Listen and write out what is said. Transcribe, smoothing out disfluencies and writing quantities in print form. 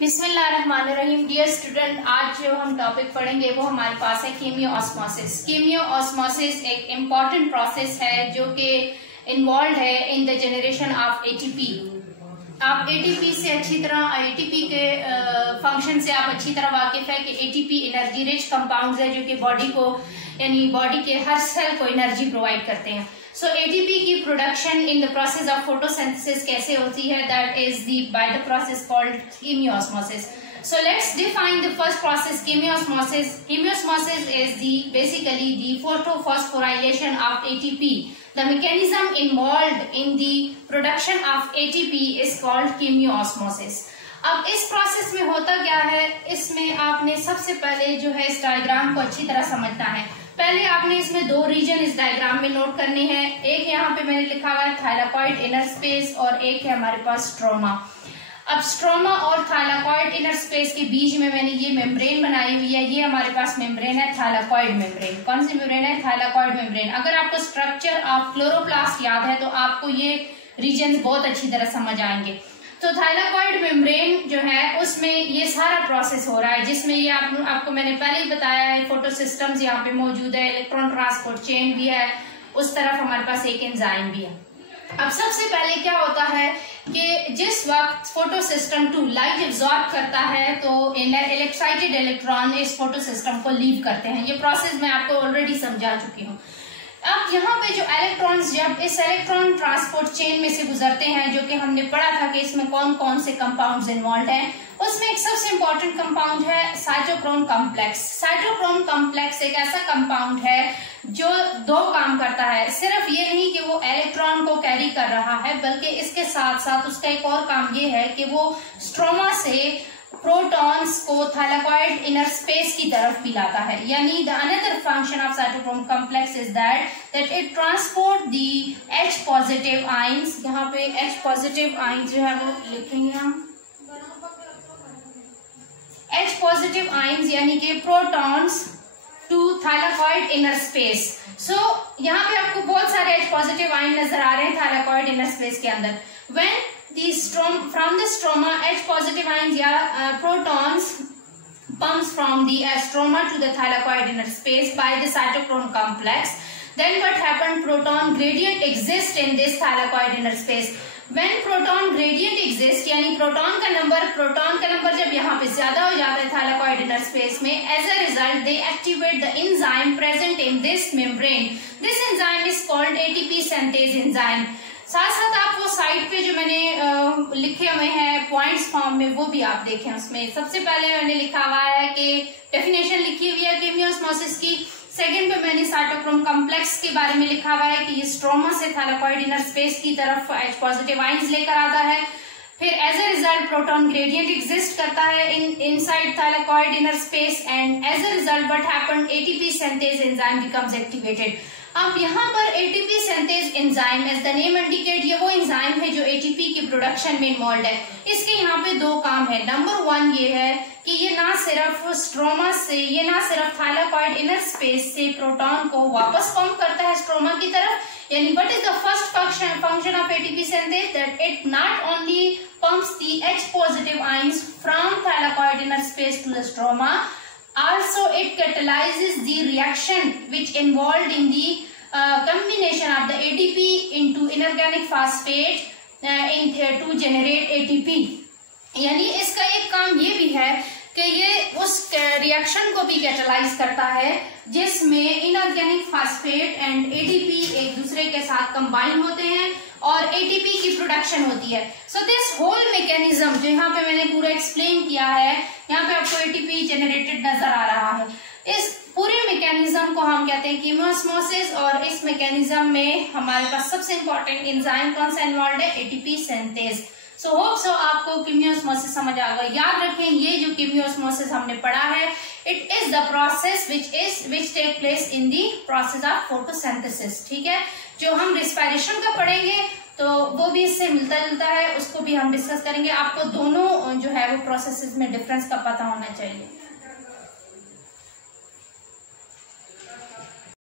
बिस्मिल्लाहिर्रहमानिर्रहीम। Dear student, आज जो हम टॉपिक पढ़ेंगे वो हमारे पास है कीमियोऑस्मोसिस। कीमियोऑस्मोसिस एक इम्पॉर्टेंट प्रोसेस है जो कि इन्वॉल्व है in the generation of ATP. आप एटीपी से अच्छी तरह, एटीपी के फंक्शन से आप अच्छी तरह वाकिफ है कि एटीपी एनर्जी रिच कंपाउंड्स है जो कि बॉडी को, यानी बॉडी के हर सेल को एनर्जी प्रोवाइड करते हैं। सो एटीपी की production in the process of photosynthesis कैसे होती है, that is the by the process called chemiosmosis. So let's define the first process, chemiosmosis. Chemiosmosis is basically the photophosphorylation of ATP. The mechanism involved in the production of ATP is called chemiosmosis. अब इस process में होता क्या है, इसमें आपने सबसे पहले जो है इस डायग्राम को अच्छी तरह समझना है। पहले आपने इसमें दो रीजन इस डायग्राम में नोट करने हैं। एक यहाँ पे मैंने लिखा हुआ है थाइलाकॉइड इनर स्पेस और एक है हमारे पास स्ट्रोमा। अब स्ट्रोमा और थाइलाकॉइड इनर स्पेस के बीच में मैंने ये मेम्ब्रेन बनाई हुई है। ये हमारे पास मेम्ब्रेन है थाइलाकॉइड मेम्ब्रेन। कौन सी मेम्ब्रेन है? Thylakoid membrane. अगर आपको स्ट्रक्चर ऑफ क्लोरोप्लास्ट याद है तो आपको ये रीजन बहुत अच्छी तरह समझ आएंगे। तो थाइलाकॉइड मेम्ब्रेन जो है उसमें ये सारा प्रोसेस हो रहा है, जिसमें ये आपको मैंने पहले ही बताया है फोटोसिस्टम्स यहाँ पे मौजूद है, इलेक्ट्रॉन ट्रांसपोर्ट चेन भी है, उस तरफ हमारे पास एक एंजाइम भी है। अब सबसे पहले क्या होता है कि जिस वक्त फोटोसिस्टम 2 लाइट एब्जॉर्ब करता है तो एक्साइटेड इलेक्ट्रॉन इस फोटोसिस्टम को लीव करते हैं। ये प्रोसेस मैं आपको ऑलरेडी समझा चुकी हूँ। अब यहाँ पे जो इलेक्ट्रॉन्स जब इस इलेक्ट्रॉन ट्रांसपोर्ट चेन में से गुजरते हैं, जो कि हमने पढ़ा था कि इसमें कौन कौन से कंपाउंड्स इन्वॉल्व हैं, उसमें एक सबसे इंपॉर्टेंट कंपाउंड है साइटोक्रोम कॉम्प्लेक्स। साइटोक्रोम कॉम्प्लेक्स एक ऐसा कंपाउंड है जो दो काम करता है। सिर्फ ये नहीं कि वो इलेक्ट्रॉन को कैरी कर रहा है, बल्कि इसके साथ साथ उसका एक और काम ये है कि वो स्ट्रोमा से प्रोटॉन्स को थाइलाकॉइड इनर स्पेस की तरफ भी लाता है। यानी the another function of cytochrome complex is that it transport the H positive ions. यहाँ पे H पॉजिटिव आयंस जो है वो लिखेंगे हम, H पॉजिटिव आयंस यानी कि protons to thylakoid inner space. So यहाँ पे आपको बहुत सारे H पॉजिटिव आयन नजर आ रहे हैं थाइलाकॉइड इनर स्पेस के अंदर। When from the stroma H positive ions या protons pumps from the stroma to the thylakoid inner space by the cytochrome complex, then what happened? Proton gradient exists in this thylakoid inner space. When proton gradient exists, यानी proton का number जब यहाँ पे ज्यादा हो जाता है thylakoid inner space में, as a result they activate the enzyme present in this membrane. This enzyme is called ATP synthase enzyme. साथ साथ आप वो साइड पे जो मैंने लिखे हुए हैं पॉइंट्स फॉर्म में, वो भी आप देखें। उसमें सबसे पहले मैंने लिखा हुआ है कि डेफिनेशन लिखी हुई है कीमियोऑस्मोसिस की। सेकंड पे मैंने साइटोक्रोम कॉम्प्लेक्स के बारे में लिखा हुआ है कि ये स्ट्रोमा से थाइलाकॉइड इनर स्पेस की तरफ H पॉजिटिव आयंस लेकर आता है। फिर as a result proton gradient exist करता है inside thylakoid inner space, and as a result what happened? ATP synthase enzyme becomes activated. अब यहाँ पर ATP synthase enzyme as the name indicate, ये वो एंजाइम है जो एटीपी की प्रोडक्शन में इन्वॉल्व है। इसके यहाँ पे दो काम है। नंबर 1 ये है कि ये ना सिर्फ स्ट्रोमा से, ये ना सिर्फ थाइलाकॉइड इनर स्पेस से प्रोटॉन को वापस पंप करता है स्ट्रोमा की तरफ, यानी what is the first function of ATP synthase, that it not only pumps the H positive ions from thylakoid inner space to the stroma, also it catalyzes the reaction which involved in the combination of the ATP into inorganic phosphate to generate ATP। यानी इसका एक काम ये भी है कि ये उस रिएक्शन को भी कैटलाइज करता है जिसमें इनऑर्गेनिक फास्फेट एंड एटीपी एक दूसरे के साथ कंबाइन होते हैं और एटीपी की प्रोडक्शन होती है। सो दिस होल मैकेनिज्म जो यहाँ पे मैंने पूरा एक्सप्लेन किया है, यहाँ पे आपको एटीपी जनरेटेड नजर आ रहा है। इस पूरे मैकेनिज्म को हम कहते हैं कीमियोऑस्मोसिस, और इस मैकेनिज्म में हमारे पास सबसे इंपॉर्टेंट एंजाइम कौन सा इन्वॉल्व है? ATP synthase. So hope so आपको कीमियोऑस्मोसिस समझ आ गया। याद रखें ये जो कीमियोऑस्मोसिस हमने पढ़ा है, it is the process which take place in the process of photosynthesis. ठीक है, जो हम रिस्पायरेशन का पढ़ेंगे तो वो भी इससे मिलता जुलता है, उसको भी हम डिस्कस करेंगे। आपको दोनों जो है वो प्रोसेसेस में डिफरेंस का पता होना चाहिए।